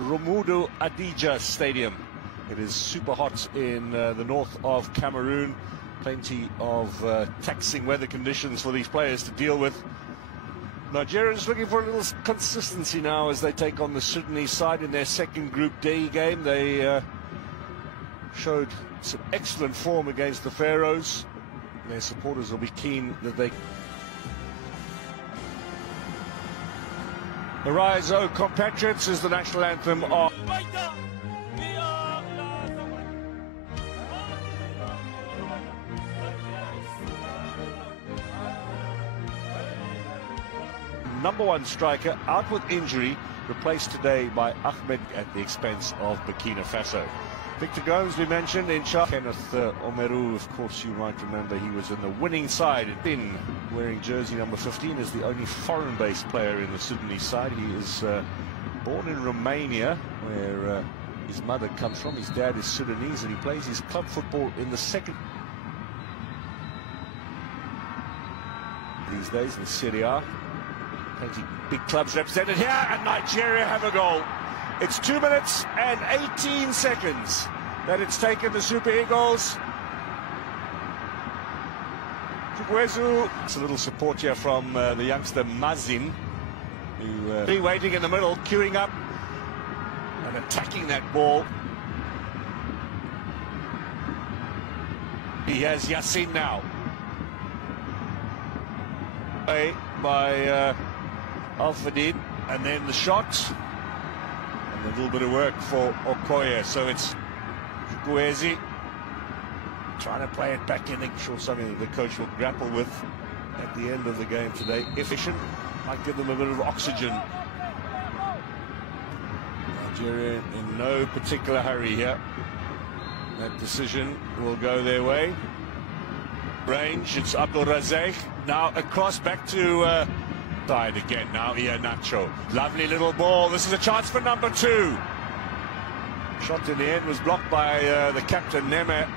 Romudo Adija Stadium. It is super hot in the north of Cameroon. Plenty of taxing weather conditions for these players to deal with. Nigeria is looking for a little consistency now as they take on the Sudanese side in their second Group D game. They showed some excellent form against the Pharaohs. Their supporters will be keen that they... Arise, O Compatriots is the national anthem of... #1 striker out with injury, replaced today by Ahmed at the expense of Burkina Faso. Victor Gomes, we mentioned, in charge. Kenneth Omeru, of course, you might remember, he was in the winning side. In wearing jersey number 15 is the only foreign-based player in the Sudanese side. He is born in Romania, where his mother comes from. His dad is Sudanese, and he plays his club football in the second these days in Serie A. Plenty big clubs represented here, and Nigeria have a goal. It's 2 minutes and 18 seconds that it's taken the Super Eagles. Chukwuezu, it's a little support here from the youngster Mazin, who waiting in the middle, queuing up and attacking that ball. He has Yassin now. By Al-Fadid, and then the shot. And a little bit of work for Okoye, so it's Chukwueze trying to play it back in. I'm sure something that the coach will grapple with at the end of the game today. Efficient, might give them a bit of oxygen. Nigeria in no particular hurry here. That decision will go their way. Range, it's Abdul Razak. Now across back to side again. Now Iheanacho. Lovely little ball. This is a chance for number 2. Shot in the end was blocked by the captain Neme.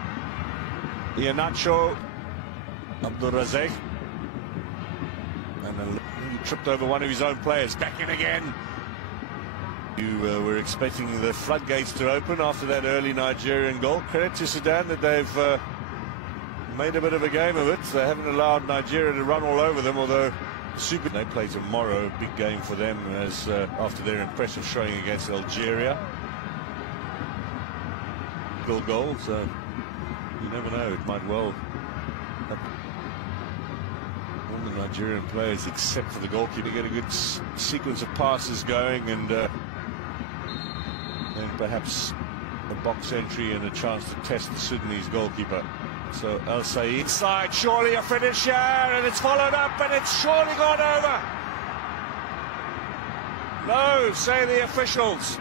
Iheanacho, Abdul Razak, and he tripped over one of his own players. Back in again. You were expecting the floodgates to open after that early Nigerian goal. Credit to Sudan that they've made a bit of a game of it. They haven't allowed Nigeria to run all over them, although they play tomorrow, a big game for them as after their impressive showing against Algeria. Goal, so you never know, it might well all the Nigerian players except for the goalkeeper get a good sequence of passes going, and then perhaps a box entry and a chance to test the Sudanese goalkeeper. So El Said side, surely a finisher, and it's followed up, and it's surely gone over. No, say the officials.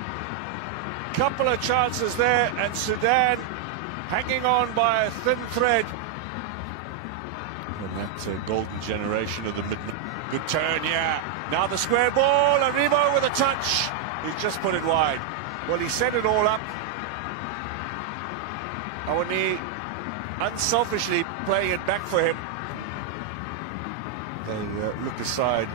Couple of chances there, and Sudan hanging on by a thin thread. And that golden generation of the mid. Good turn, yeah. Now the square ball, Arrivo with a touch. He's just put it wide. Well, he set it all up. Awani unselfishly playing it back for him. They look aside.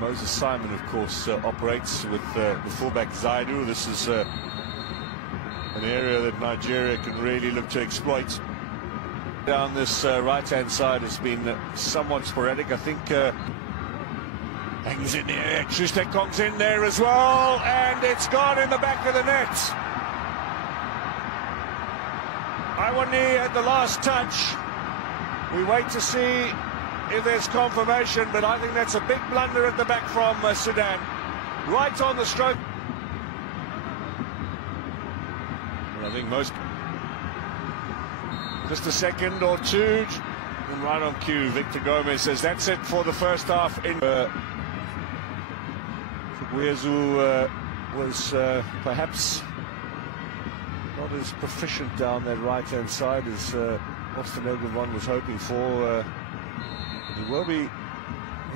Moses Simon, of course, operates with the fullback Zaidu. This is an area that Nigeria can really look to exploit. Down this right-hand side has been somewhat sporadic. I think hangs in there. Trustekong's in there as well, and it's gone in the back of the net. Awani at the last touch. We wait to see if there's confirmation, but I think that's a big blunder at the back from Sudan. Right on the stroke. Well, I think most... Just a second or two. And right on cue, Victor Gomez says that's it for the first half. Chukwuezu was perhaps not as proficient down that right-hand side as Austin Ogilvon was hoping for. He will be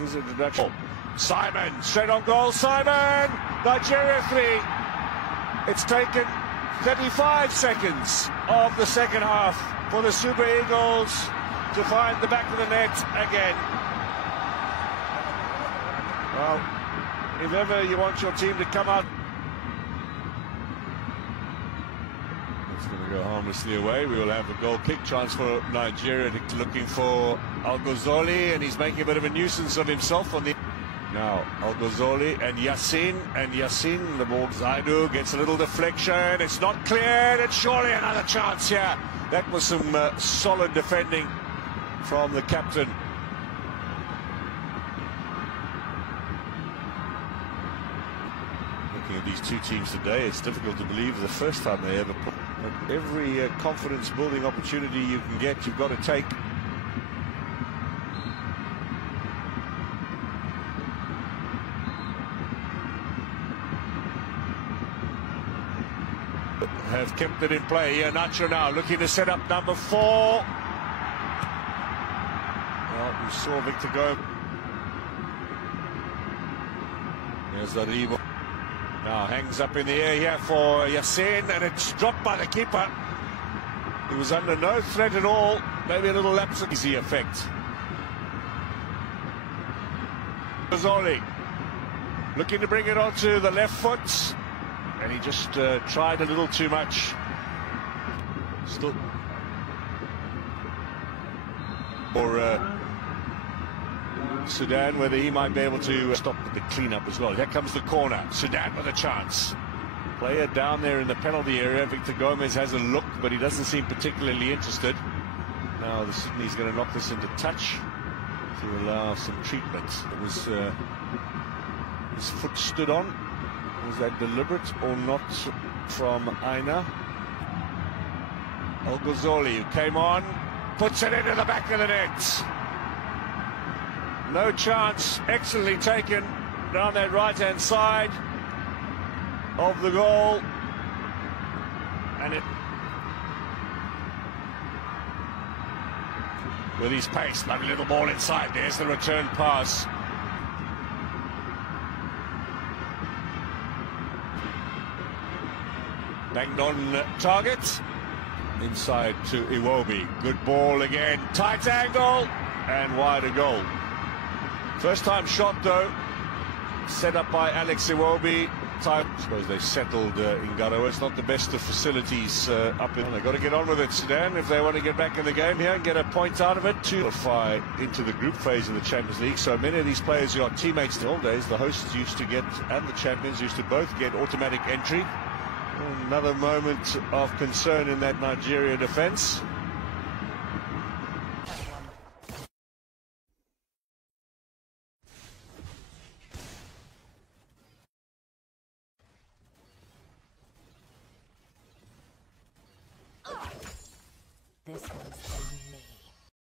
his introduction. Simon, straight on goal, Simon! Nigeria 3. It's taken 35 seconds of the second half for the Super Eagles to find the back of the net again. Well, if ever you want your team to come out Go harmlessly away. We will have a goal kick chance for Nigeria. Looking for Al-Ghazali, and he's making a bit of a nuisance of himself on the... Now, Al-Ghazali and Yassin, the ball. Zaidu gets a little deflection. It's not cleared. It's surely another chance here. That was some solid defending from the captain. Looking at these two teams today, it's difficult to believe the first time they ever put... Every confidence-building opportunity you can get, you've got to take. Have kept it in play here. Nacho now looking to set up number 4. Well, we saw Victor go. There's Arrivo. Now hangs up in the air here for Yassin, and it's dropped by the keeper. He was under no threat at all. Maybe a little lapse of easy effect. Ghazali looking to bring it onto the left foot. And he just tried a little too much. Still. Or Sudan, whether he might be able to stop the clean-up as well. Here comes the corner. Sudan with a chance. Player down there in the penalty area. Victor Gomez has a look, but he doesn't seem particularly interested. Now the Sydney's going to knock this into touch to allow some treatment. It was his foot stood on. Was that deliberate or not from Aina? Al-Ghazali, who came on, puts it into the back of the net. No chance, excellently taken down that right-hand side of the goal. And it... With his pace, lovely little ball inside. There's the return pass. Banged on target. Inside to Iwobi. Good ball again. Tight angle. And wide a goal. First time shot though. Set up by Alex Iwobi. I suppose they've settled in Garowe. It's not the best of facilities up in. They've got to get on with it, Sudan, if they want to get back in the game here and get a point out of it to qualify into the group phase of the Champions League. So many of these players who are teammates in the old days, the hosts used to get, and the champions used to both get automatic entry. Another moment of concern in that Nigeria defence.